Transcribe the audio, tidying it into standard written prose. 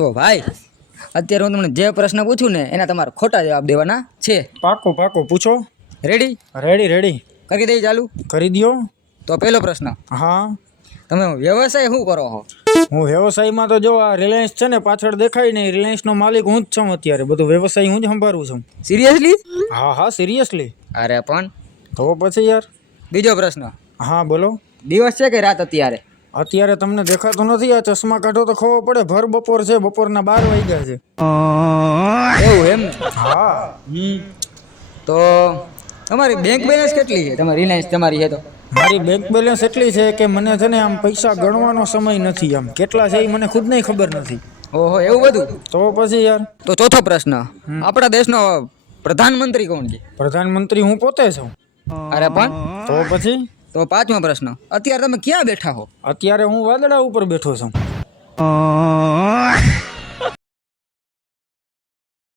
તો ભાઈ અત્યારે હું તમને જે પ્રશ્ન પૂછું ને એના તમારે ખોટા જવાબ દેવાના છે. પાકો પાકો પૂછો. રેડી? Ready ready. કરી દઈ ચાલુ. કરી દ્યો. તો પહેલો પ્રશ્ન, હા, તમે વ્યવસાય શું કરો છો? હું વ્યવસાયમાં તો જો આ રિલાયન્સ છે ને પાછળ દેખાય ને, રિલાયન્સનો માલિક હું જ છું. અત્યારે બધું વ્યવસાય હું જ સંભાળું છું. સિરિયસલી? હા હા, સિરિયસલી. અરે પણ તો પછી યાર. બીજો પ્રશ્ન, હા બોલો. દિવસ છે કે રાત અત્યારે? અત્યારે તમને દેખાતું નથી? આ ચશ્મા કાઢો તો ખબર પડે. ભર બપોર છે, બપોરના 12 વાગ્યા છે. એવું એમ ને? હા. તો તમારી બેંક બેલેન્સ કેટલી છે? તમારી રિલાયન્સ તમારી છે તો? મારી બેંક બેલેન્સ એટલી છે કે મને છે ને આમ પૈસા ગણવાનો સમય નથી. આમ કેટલા છે એ મને ખુદને ખબર નથી. ઓહો, એવું બધું? તો પછી યાર. તો ચોથો પ્રશ્ન, આપણા દેશનો પ્રધાનમંત્રી કોણ છે? પ્રધાનમંત્રી હું પોતે છું. અરે પણ તો પછી. તો પાંચમો પ્રશ્ન, અત્યારે તમે ક્યાં બેઠા હો? અત્યારે હું વાદળા ઉપર બેઠો છું.